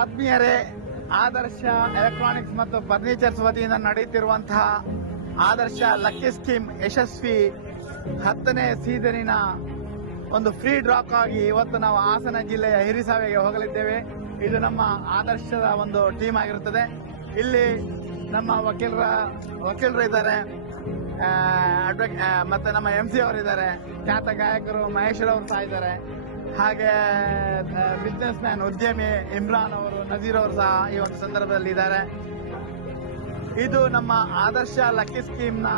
ಆತ್ಮೀಯರೇ, ಆದರ್ಶ ಎಲೆಕ್ಟ್ರಾನಿಕ್ಸ್ ಮತ್ತು ಫರ್ನಿಚರ್ಸ್ ವತಿಯಿಂದ ನಡೆಯುತ್ತಿರುವಂತಹ ಆದರ್ಶ ಲಕ್ಕಿ ಸ್ಕೀಮ್ ಯಶಸ್ವಿ 10ನೇ ಸೀಸನಿನ ಒಂದು ಫ್ರೀ ಡ್ರಾಕ್ ಆಗಿ ಇವತ್ತು ನಾವು ಹಾಸನ ಜಿಲ್ಲೆಯ ಹಿರಿಸಾವೆಗೆ ಹೋಗಲಿದ್ದೇವೆ. ಇದು ನಮ್ಮ ಆದರ್ಶದ ಒಂದು ಟೀಮ್ ಆಗಿರುತ್ತದೆ. ಇಲ್ಲಿ ನಮ್ಮ ವಕೀಲರು ಇದ್ದಾರೆ, ಮತ್ತೆ ನಮ್ಮ MC ಅವರಿದ್ದಾರೆ, ಖ್ಯಾತ ಗಾಯಕರು ಮಹೇಶ್ವರ್ ಸಹ ಇದ್ದಾರೆ. ಹಾಗೆ ಬಿಸ್ನೆಸ್ ಮ್ಯಾನ್ ಉದ್ಯಮಿ ಇಮ್ರಾನ್ ಅವರು, ನಜೀರ್ ಅವರು ಸಹ ಈ ಒಂದು ಸಂದರ್ಭದಲ್ಲಿ ಇದ್ದಾರೆ. ಇದು ನಮ್ಮ ಆದರ್ಶ ಲಕ್ಕಿ ಸ್ಕೀಮ್ನ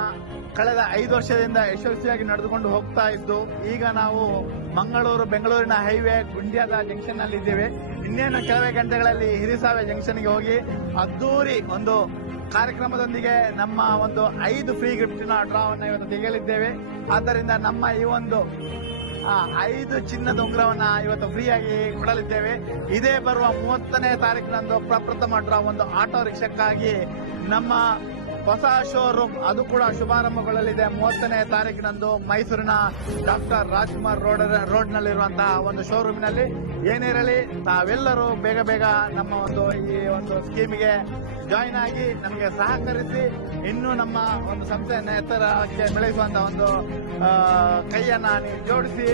ಕಳೆದ 5 ವರ್ಷದಿಂದ ಯಶಸ್ವಿಯಾಗಿ ನಡೆದುಕೊಂಡು ಹೋಗ್ತಾ ಇದ್ದು, ಈಗ ನಾವು ಮಂಗಳೂರು ಬೆಂಗಳೂರಿನ ಹೈವೇ ಗುಂಡ್ಯಾದ ಜಂಕ್ಷನ್ ನಲ್ಲಿ ಇದ್ದೇವೆ. ಇನ್ನೇನು ಕೆಲವೇ ಗಂಟೆಗಳಲ್ಲಿ ಹಿರಿಸಾವೆ ಜಂಕ್ಷನ್ಗೆ ಹೋಗಿ ಅದ್ದೂರಿ ಒಂದು ಕಾರ್ಯಕ್ರಮದೊಂದಿಗೆ ನಮ್ಮ ಒಂದು 5 ಫ್ರೀ ಗಿಫ್ಟಿನ ಡ್ರಾವನ್ನು ಇವತ್ತು ತೆಗೆಯಲಿದ್ದೇವೆ. ಆದ್ದರಿಂದ ನಮ್ಮ ಈ ಒಂದು 5 ಚಿನ್ನದ ಉಂಗುರವನ್ನ ಇವತ್ತು ಫ್ರೀಯಾಗಿ ಕೊಡಲಿದ್ದೇವೆ. ಇದೇ ಬರುವ 30ನೇ ತಾರೀಕಿನಂದು ಪ್ರಪ್ರಥಮ ಡ್ರಾ ಒಂದು ಆಟೋ ರಿಕ್ಷಾಕ್ಕಾಗಿ ನಮ್ಮ ಹೊಸ ಶೋರೂಮ್ ಅದು ಕೂಡ ಶುಭಾರಂಭಗೊಳ್ಳಲಿದೆ. 30ನೇ ತಾರೀಕಿನಂದು ಮೈಸೂರಿನ ಡಾಕ್ಟರ್ ರಾಜ್ಕುಮಾರ್ ರೋಡ್ನಲ್ಲಿರುವಂತಹ ಒಂದು ಶೋರೂಮಿನಲ್ಲಿ. ಏನಿರಲಿ, ತಾವೆಲ್ಲರೂ ಬೇಗ ನಮ್ಮ ಈ ಒಂದು ಸ್ಕೀಮಿಗೆ ಜಾಯಿನ್ ಆಗಿ ನಮಗೆ ಸಹಕರಿಸಿ ಇನ್ನೂ ನಮ್ಮ ಒಂದು ಸಂಸ್ಥೆಯನ್ನು ಎತ್ತರಕ್ಕೆ ಬೆಳೆಸುವಂತಹ ಒಂದು ಕೈಯನ್ನ ನೀವು ಜೋಡಿಸಿ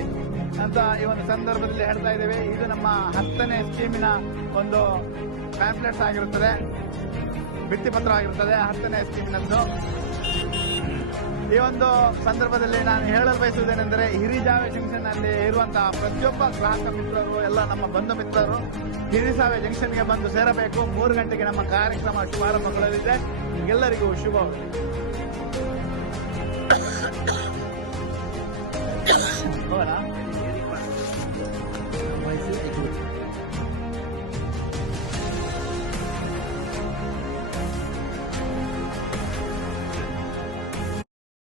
ಅಂತ ಈ ಒಂದು ಸಂದರ್ಭದಲ್ಲಿ ಹೇಳ್ತಾ ಇದ್ದೇವೆ. ಇದು ನಮ್ಮ 10ನೇ ಸ್ಕೀಮಿನ ಒಂದು ಪ್ಯಾಂಪ್ಲೆಟ್ಸ್ ಆಗಿರುತ್ತದೆ, ಭಿತ್ತಿಪತ್ರ ಆಗಿರುತ್ತದೆ 10ನೇ ಸ್ಕೀಮ್ನದ್ದು. ಈ ಒಂದು ಸಂದರ್ಭದಲ್ಲಿ ನಾನು ಹೇಳಲು ಬಯಸುವುದೇನೆಂದರೆ, ಹಿರಿಸಾವೆ ಜಂಕ್ಷನ್ ನಲ್ಲಿ ಇರುವಂತಹ ಪ್ರತಿಯೊಬ್ಬ ಗ್ರಾಹಕ ಮಿತ್ರರು, ಎಲ್ಲ ನಮ್ಮ ಬಂಧು ಮಿತ್ರರು ಹಿರಿಸಾವೆ ಜಂಕ್ಷನ್ಗೆ ಬಂದು ಸೇರಬೇಕು. 3 ಗಂಟೆಗೆ ನಮ್ಮ ಕಾರ್ಯಕ್ರಮ ಶುಭಾರಂಭಗೊಳ್ಳಲಿದೆ. ಎಲ್ಲರಿಗೂ ಶುಭ.